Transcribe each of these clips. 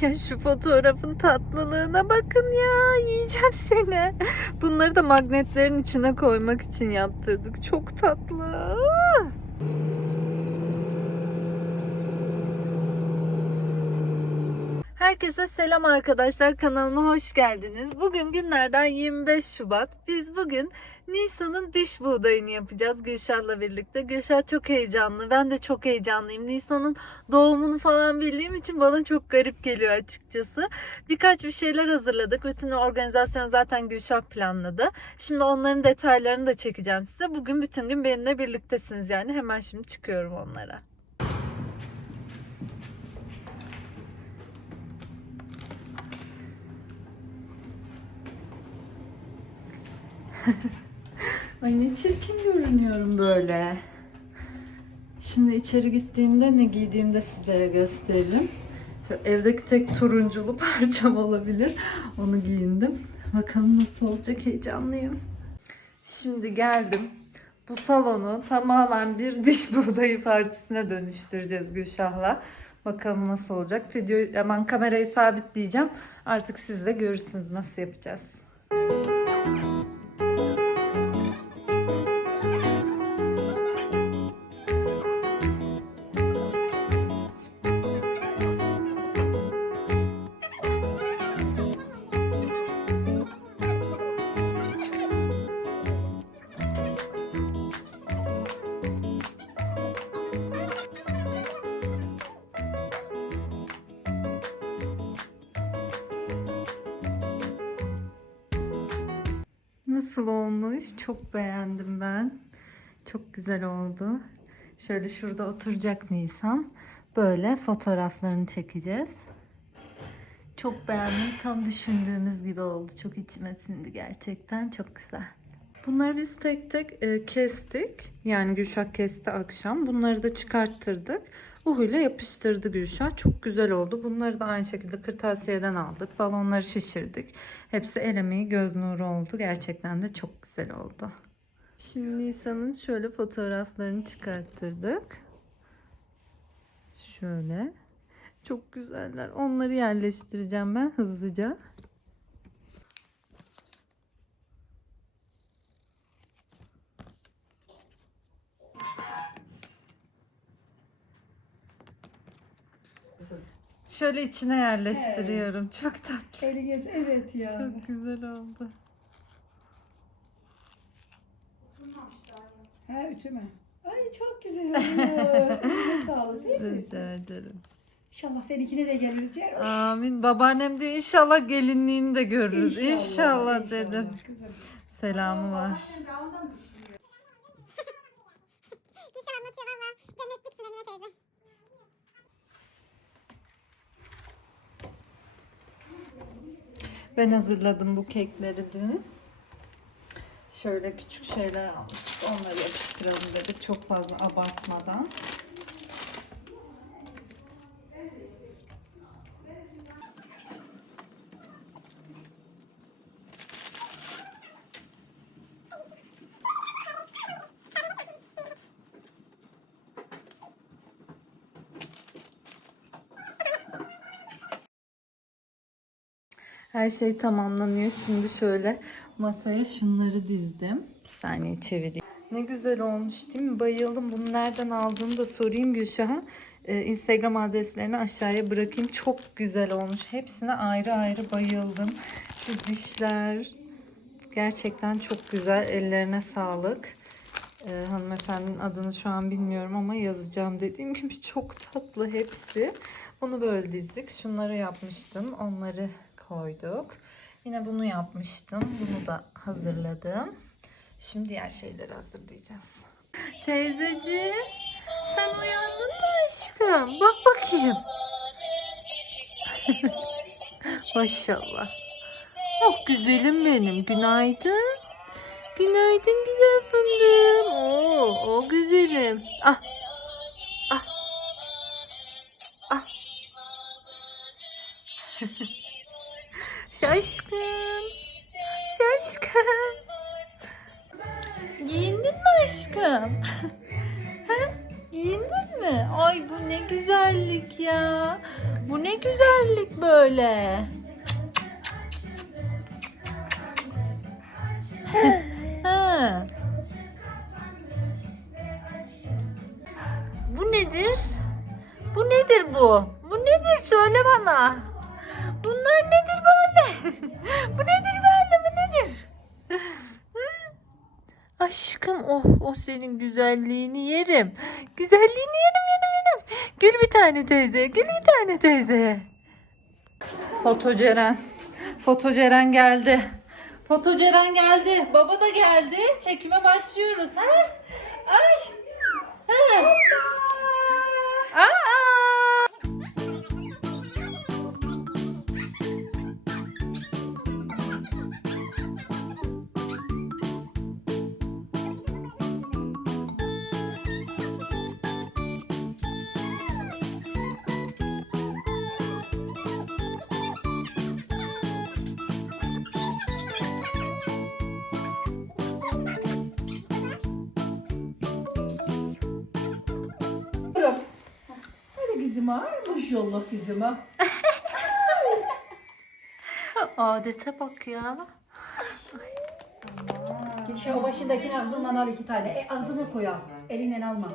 Ya şu fotoğrafın tatlılığına bakın ya. Yiyeceğim seni. Bunları da magnetlerin içine koymak için yaptırdık. Çok tatlı. Ah! Herkese selam arkadaşlar kanalıma hoş geldiniz. Bugün günlerden 25 Şubat. Biz bugün Nisan'ın diş buğdayını yapacağız Gülşah'la birlikte. Gülşah çok heyecanlı. Ben de çok heyecanlıyım. Nisan'ın doğumunu falan bildiğim için bana çok garip geliyor açıkçası. Birkaç bir şeyler hazırladık. Bütün organizasyonu zaten Gülşah planladı. Şimdi onların detaylarını da çekeceğim size. Bugün bütün gün benimle birliktesiniz yani. Hemen şimdi çıkıyorum onlara. Ay ne çirkin görünüyorum böyle. Şimdi içeri gittiğimde ne giydiğimde sizlere gösteririm. Evdeki tek turunculu parçam olabilir. Onu giyindim. Bakalım nasıl olacak heyecanlıyım. Şimdi geldim. Bu salonu tamamen bir diş buğdayı partisine dönüştüreceğiz Gülşah'la. Bakalım nasıl olacak. Videoyu hemen kamerayı sabitleyeceğim. Artık siz de görürsünüz nasıl yapacağız. Nasıl olmuş? Çok beğendim ben. Çok güzel oldu. Şöyle şurada oturacak Nisan. Böyle fotoğraflarını çekeceğiz. Çok beğendim. Tam düşündüğümüz gibi oldu. Çok içime sindi gerçekten. Çok güzel. Bunları biz tek tek e, kestik. Yani Gülşah kesti akşam. Bunları da çıkarttırdık. Uhuyla yapıştırdı Gülşah. Çok güzel oldu. Bunları da aynı şekilde kırtasiyeden aldık. Balonları şişirdik. Hepsi el emeği göz nuru oldu. Gerçekten de çok güzel oldu. Şimdi Nisan'ın şöyle fotoğraflarını çıkarttırdık. Şöyle. Çok güzeller. Onları yerleştireceğim ben hızlıca. Şöyle içine yerleştiriyorum. Çok tatlı. Eliniz evet ya. Çok güzel oldu. Ha ütü mü? Ay çok güzel oluyor. Eline sağlık değil mi? Rica ederim. İnşallah seninkine de geliriz Ceroş. Amin. Babaannem diyor inşallah gelinliğini de görürüz. İnşallah, dedim. Kızım. Selamı var. Bir şey anlatıyor valla. Cennetliksin Emine teyze. Ben hazırladım bu kekleri dün. Şöyle küçük şeyler almıştık. Onları yapıştıralım dedik. Çok fazla abartmadan. Her şey tamamlanıyor. Şimdi şöyle masaya şunları dizdim. Bir saniye çevireyim. Ne güzel olmuş değil mi? Bayıldım. Bunu nereden aldığını da sorayım Gülşah'a. Ee, Instagram adreslerini aşağıya bırakayım. Çok güzel olmuş. Hepsine ayrı ayrı bayıldım. Şu dişler gerçekten çok güzel. Ellerine sağlık. Ee, hanımefendinin adını şu an bilmiyorum ama yazacağım. Dediğim gibi çok tatlı hepsi. Bunu böyle dizdik. Şunları yapmıştım. Onları koyduk. Yine bunu yapmıştım. Bunu da hazırladım. Şimdi diğer şeyleri hazırlayacağız. Teyzeciğim sen uyandın mı aşkım? Bak bakayım. Maşallah. Oh güzelim benim. Günaydın. Günaydın güzel fındığım. Oo, o güzelim. Ah. Şaşkın. Şaşkın. Giyindin mi aşkım? ha? Giyindin mi? Ay bu ne güzellik ya. Bu ne güzellik böyle. ha. Bu nedir? Bu nedir bu? Bu nedir? Söyle bana. Bunlar nedir böyle? Bu nedir böyle? Bu nedir? Aşkım oh o senin güzelliğini yerim. Güzelliğini yerim yerim yerim. Gül bir tane teyze. Gül bir tane teyze. Fotoceren. Fotoceren geldi. Fotoceren geldi. Baba da geldi. Çekime başlıyoruz. Ha? Ay. Ha. Aa. Hadi kızım ha. Maşallah kızım ha. Adete bak ya. Şu başındakini ağzından al iki tane. E, ağzına koy al. Elinden alma.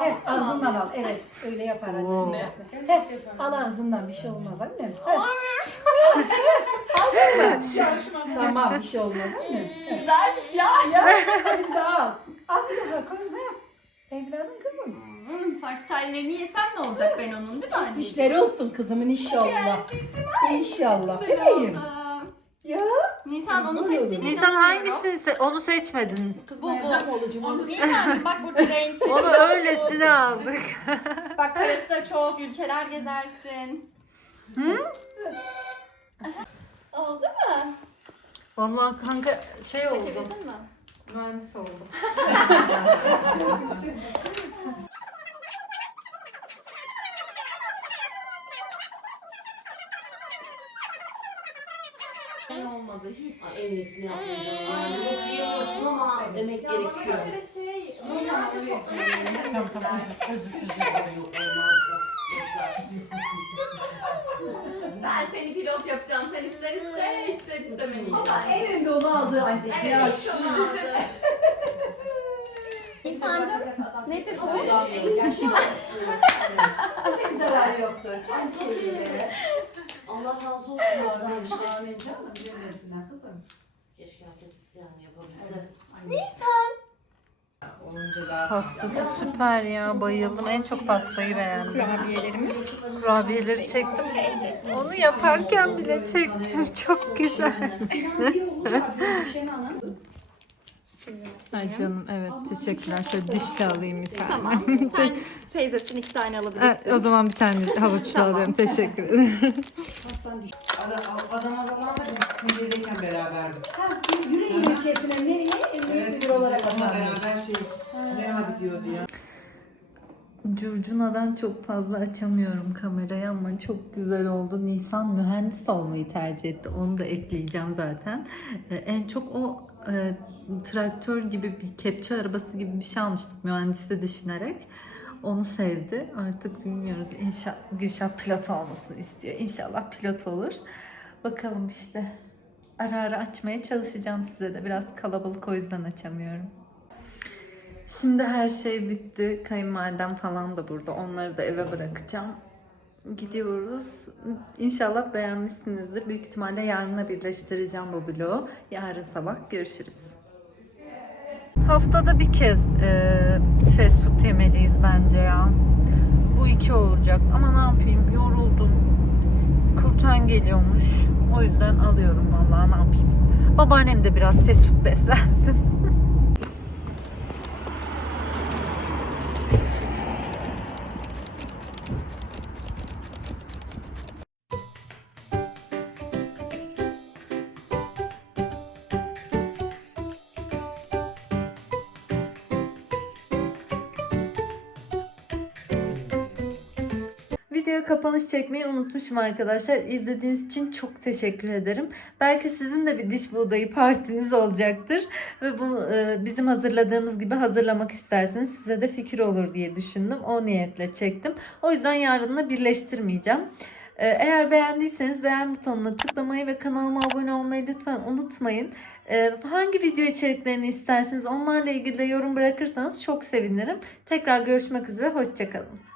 Heh, ağzından al. Evet. Öyle yapar annem. Heh, al ağzından bir şey olmaz annem. Aldın mı? tamam bir şey olmaz annem. Güzelmiş ya. Ya hadi bir daha al. Al bir daha koy. Ha. Evladım kızım. Hmm, sanki tellerini yesem ne olacak ben onun değil mi anneciğim? Dişleri olsun kızımın inşallah. İnşallah. Bebeğim. Ya. Nisan onu Buyurun. seçtiğini Nisan inanmıyorum. hangisini se- onu seçmedin. Kız Bu, bu. onu. Nisan'cığım bak burada renkli. Onu öylesine aldık. Bak parası da çok ülkeler gezersin. Hı? Oldu mu? Vallahi kanka şey oldu. Çekebildin mi? Mühendis oldum. Ne olmadı hiç. En iyisini yapmayacağım. Yani bunu diyemiyorsun ama demek Ya bana gerekiyor. göre şey, Tamam, milyarca. Yok da. Ben seni pilot yapacağım. Sen ister iste, ister isteme Nisan. En önde onu aldı anne. Evet, Ya şu- onu aldı. Nisan'cığım nedir bu? Hiçbir zarar yoktur. Allah razı olsun. Güzel bir şey. Amin canım. Cümlesinden kızım. Keşke herkes yani yapabilse. Nisan. Olunca daha Pastası süper ya. Bayıldım. En çok pastayı beğendim. kurabiyelerimiz. Kurabiyeleri çektim. Onu yaparken bile çektim. Çok güzel. Ay canım evet teşekkürler. Şöyle dişli alayım bir tane. Tamam. Sen teyzesin iki tane alabilirsin. Evet, o zaman bir tane havuçlu Tamam. alıyorum. Teşekkür ederim. Adana'da da biz Tunceli'deyken beraberdik. Ha, Yüreğin ilçesine nereye? Evet, Evet, biz bir de onunla beraber şey, ne abi diyordu ya. Curcuna'dan çok fazla açamıyorum kamerayı ama çok güzel oldu. Nisan mühendis olmayı tercih etti. Onu da ekleyeceğim zaten. Ee, en çok o e, traktör gibi bir kepçe arabası gibi bir şey almıştık mühendisi düşünerek. Onu sevdi. Artık bilmiyoruz. İnşallah Gülşah pilot olmasını istiyor. İnşallah pilot olur. Bakalım işte. Ara ara açmaya çalışacağım size de. Biraz kalabalık o yüzden açamıyorum. Şimdi her şey bitti. Kayınvalidem falan da burada. Onları da eve bırakacağım. Gidiyoruz. İnşallah beğenmişsinizdir. Büyük ihtimalle yarına birleştireceğim bu vlogu. Yarın sabah görüşürüz. Haftada bir kez e, fast food yemeliyiz bence ya. Bu iki olacak. Ama ne yapayım yoruldum. Kurtan geliyormuş. O yüzden alıyorum vallahi ne yapayım. Babaannem de biraz fast food beslensin. Video ve kapanış çekmeyi unutmuşum arkadaşlar. İzlediğiniz için çok teşekkür ederim. Belki sizin de bir diş buğdayı partiniz olacaktır. Ve bu e, bizim hazırladığımız gibi hazırlamak isterseniz size de fikir olur diye düşündüm. O niyetle çektim. O yüzden yarınla birleştirmeyeceğim. E, Eğer beğendiyseniz beğen butonuna tıklamayı ve kanalıma abone olmayı lütfen unutmayın. E, Hangi video içeriklerini isterseniz onlarla ilgili de yorum bırakırsanız çok sevinirim. Tekrar görüşmek üzere, hoşçakalın.